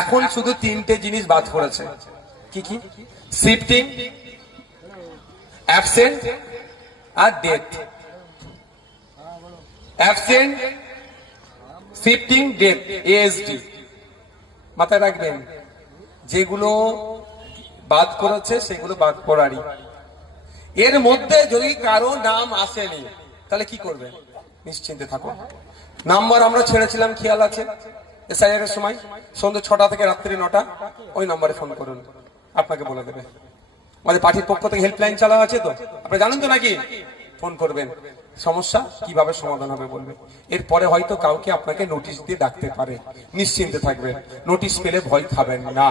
এখন শুধু তিনটে জিনিস বাদ পড়েছে। কি কি? শিফটিং, অ্যাবসেন্ট আর death. Absent, shifting, death, ASD মাথায় রাখবেন। যেগুলো বাদ করেছে সেগুলো বাদ করারই। এর মধ্যে যদি কারো নাম আসেনি তাহলে কি করবেন? নিশ্চিন্তে থাকুন। নাম্বার আমরা ছেড়েছিলাম, খেয়াল আছে? এসআইআর এর সময় সন্ধ্যে 6টা থেকে রাত্রি 9টা, ওই নাম্বারে ফোন করুন, আপনাকে বলে দেবে। আমাদের পার্টির পক্ষ থেকে হেল্পলাইন চালা আছে, তো আপনি জানেন তো নাকি? ফোন করবেন, সমস্যা কিভাবে সমাধান হবে বলবেন। এরপরে হয়তো কাউকে আপনাকে নোটিশ দিয়ে ডাকতে পারে, নিশ্চিন্তে থাকবেন। নোটিশ পেলে ভয় খাবেন না।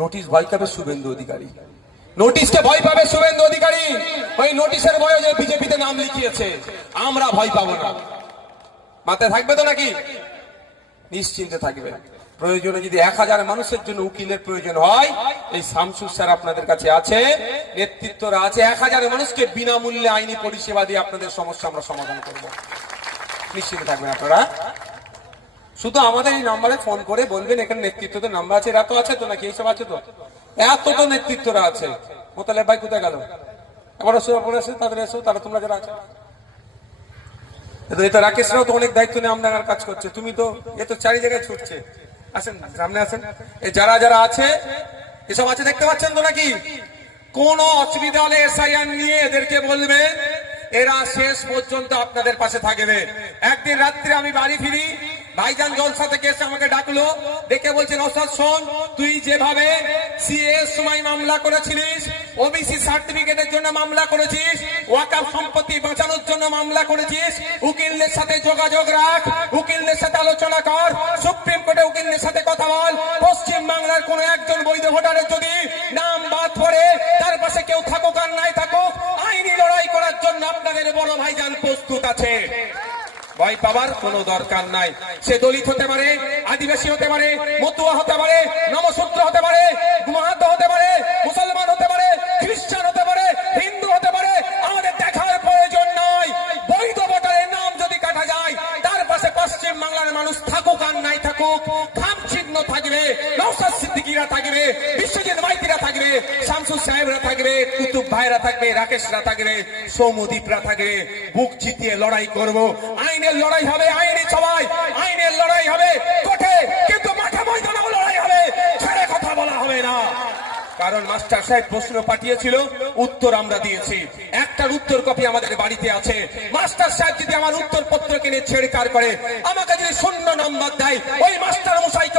নোটিশ ভয় খাবে শুভেন্দু অধিকারী। নোটিশকে ভয় পাবে শুভেন্দু অধিকারী। ওই নোটিশের ভয়ে যে বিজেপিতে নাম লিখিয়েছে, আমরা ভয় পাবো না। মাথায় থাকবে তো নাকি? নিশ্চিন্তে থাকবে। প্রয়োজনে যদি 1000 মানুষের জন্য উকিলের প্রয়োজন হয়, এই শামসুর স্যার আপনাদের কাছে আছে, নেতৃত্বরা আছে। 1000 মানুষকে বিনামূল্যে আইনি পরিষেবা দিয়ে আপনাদের সমস্যা আমরা সমাধান করব। নিশ্চিন্তে থাকবেন আপনারা। শুধু আমাদের এই নাম্বারে ফোন করে বলবেন এখানে নেতৃত্বদের নাম্বার আছে। এরা তো আছে তো নাকি? এইসব আছে তো? এত তো নেতৃত্বরা আছে। মোতালেব ভাই কোথায় গেল? এবার এসে তাদের এসো, তারা তোমরা যারা আছে। রাকেশ রাও তো অনেক দায়িত্ব নিয়ে আপনার কাজ করছে। তুমি তো এ তো চারি জায়গায় ছুটছে। আসেন সামনে আসেন। যারা যারা আছে এসব আছে, দেখতে পাচ্ছেন তো নাকি? কোন অসুবিধা হলে এসআইআর নিয়ে এদেরকে বলবে, এরা শেষ পর্যন্ত আপনাদের পাশে থাকবে। একদিন রাত্রে আমি বাড়ি ফিরি, ভাইজান জলসা থেকে এসে আমাকে ডাকলো, দেখে বলছেন নওশাদ শোন, তুই যেভাবে সিএ সময় মামলা করেছিলিস, ওবিসি সার্টিফিকেটের জন্য মামলা করেছিস, ওয়াকফ সম্পত্তি বাঁচানোর জন্য মামলা করেছিস, উকিলদের সাথে যোগাযোগ রাখ, উকিলদের সাথে আলোচনা কর, সুপ্রিম কোর্টে উকিলদের সাথে কথা বল। পশ্চিম বাংলার কোন একজন বৈধ ভোটারের যদি নাম বাদ পড়ে, তার পাশে কেউ থাকুক আর নাই থাকুক, আইনি লড়াই করার জন্য আপনাদের বড় ভাইজান প্রস্তুত আছে। ভয় পাবার কোনো দরকার নাই। সে দলিত হতে পারে, আদিবাসী হতে পারে, মতুয়া হতে পারে, নমশূদ্র হতে পারে, মাহাতো হতে পারে, মুসলমান হতে পারে, খ্রিস্টান হতে পারে, হিন্দু হতে পারে। আমাদের দেখার প্রয়োজন নয়। বৈধ ভোটারের নাম যদি কাটা যায়, তার পাশে পশ্চিম বাংলার মানুষ থাকুক আর নাই থাকুক, খাম চিহ্ন থাকবে, নওশাদ সিদ্দিকীরা থাকবে, বিশ্বজিৎ মাইতিরা থাকবে, শামসুর সাহেবরা থাকবে, কুতুব ভাইরা থাকবে, রাকেশরা থাকবে, সৌমদীপরা থাকবে। বুক চিতিয়ে লড়াই করব। আইনের লড়াই হবে, আইনি সবাই আইনের লড়াই হবে কোর্টে, কিন্তু মাঠে ময়দানেও লড়াই হবে, ছেড়ে কথা বলা হবে না। কারণ মাস্টার সাহেব প্রশ্ন পাঠিয়েছিল, উত্তর আমরা দিয়েছি। একটার উত্তর কপি আমাদের বাড়িতে আছে। মাস্টার সাহেব যদি আমার উত্তর পত্রকে নিয়ে ছেড়কার করে, আমাকে যদি 0 নম্বর দেয়, ওই মাস্টার মশাইকে